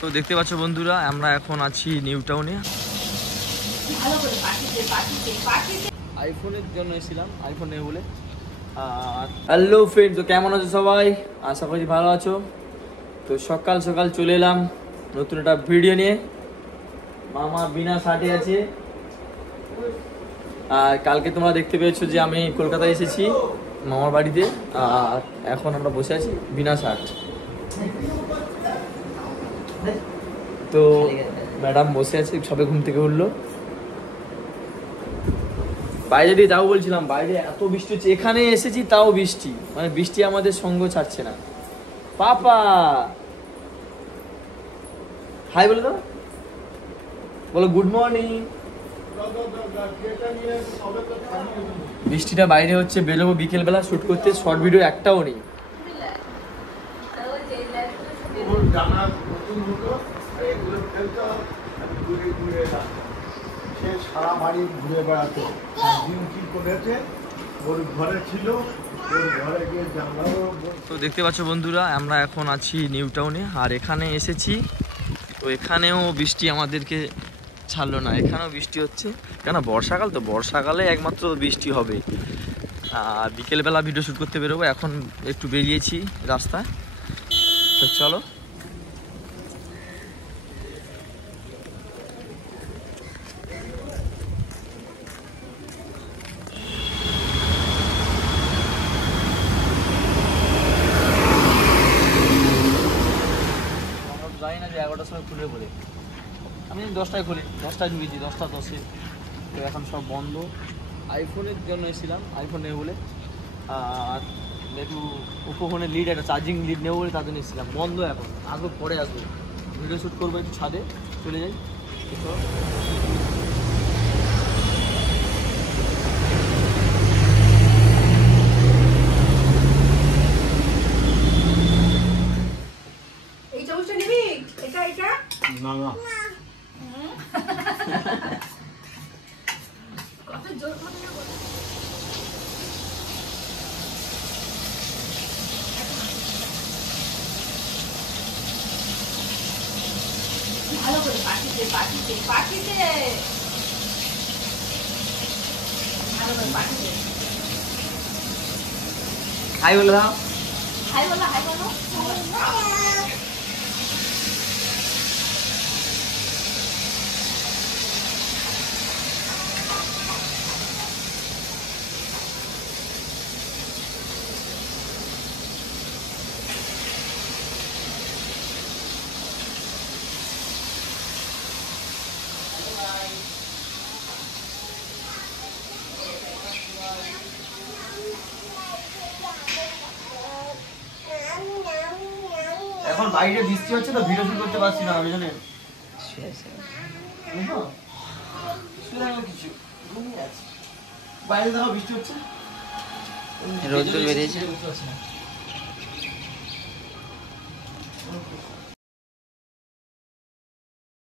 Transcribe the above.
তো দেখতে পাচ্ছ বন্ধুরা, আমরা এখন আছি নিউ টাউনে। আইফোনের জন্য এসেছিলাম, আইফোন নেই বলে। আর হ্যালো ফ্রেন্ড, তো কেমন আছো সবাই? আশা করি ভালো আছো। তো সকাল সকাল চলে এলাম নতুন একটা ভিডিও নিয়ে। মামা বিনা শার্টে আছে। আর কালকে তোমরা দেখতে পেয়েছো যে আমি কলকাতায় এসেছি মামার বাড়িতে। আর এখন আমরা বসে আছি বিনা শার্ট। তো ম্যাডাম বসে আছে, সবে ঘুম থেকে উঠলো। বাইরে দিয়ে যাবো বলছিলাম, বাইরে এত বৃষ্টি হচ্ছে, এখানে এসেছি তাও বৃষ্টি, মানে বৃষ্টি আমাদের সঙ্গ ছাড়ছে না। পাপা হাই বলে দাও, বলো গুড মর্নিং। বৃষ্টিটা বাইরে হচ্ছে, বেরোবো বিকেলবেলা শুট করতে, শর্ট ভিডিও একটাও নেই। সে সারা বাড়ি ঘুরে বেড়াতো, দিন কি করেছে ওর ঘরে ছিল, ওর ঘরে গিয়ে জানলাও। তো দেখতে পাচ্ছ বন্ধুরা, আমরা এখন আছি নিউ টাউনে। আর এখানে এসেছি, তো এখানেও বৃষ্টি আমাদেরকে ছাড়লো না, এখানেও বৃষ্টি হচ্ছে। কেন, বর্ষাকাল, তো বর্ষাকালে একমাত্র বৃষ্টি হবে। আর বিকেলবেলা ভিডিও শ্যুট করতে বেরোবো, এখন একটু বেরিয়েছি রাস্তায়। তো চলো। জানি না যে 11টার সময় খুলে বলে, আমি 10টায় খুলি, 10টায় ঢুকেছি, 10টা 10-এ। তো এখন সব বন্ধ। আইফোনের জন্য এসেছিলাম, আইফোন নেবো বলে। আর একটু ওপো ফোনের লিড, একটা চার্জিং লিড নেবো বলে তার জন্য এসেছিলাম। বন্ধ এখন, আসবো পরে আসবো, ভিডিও শ্যুট করবো, একটু ছাদে চলে যাই। এই চামচটা নিবি? এটা এটা না না, কত জোর করে না বল। ভালো করে পাঠিয়ে ভালো করে পাঠিয়ে। হাই বলে দাও। হাই বলো, হাই বলো। এখন বাইরে বৃষ্টি হচ্ছে তো ভিডিও শুট করতে পারছি না, আমি জানেন। বাইরে দেখো বৃষ্টি হচ্ছে, রোদ বেরিয়েছে।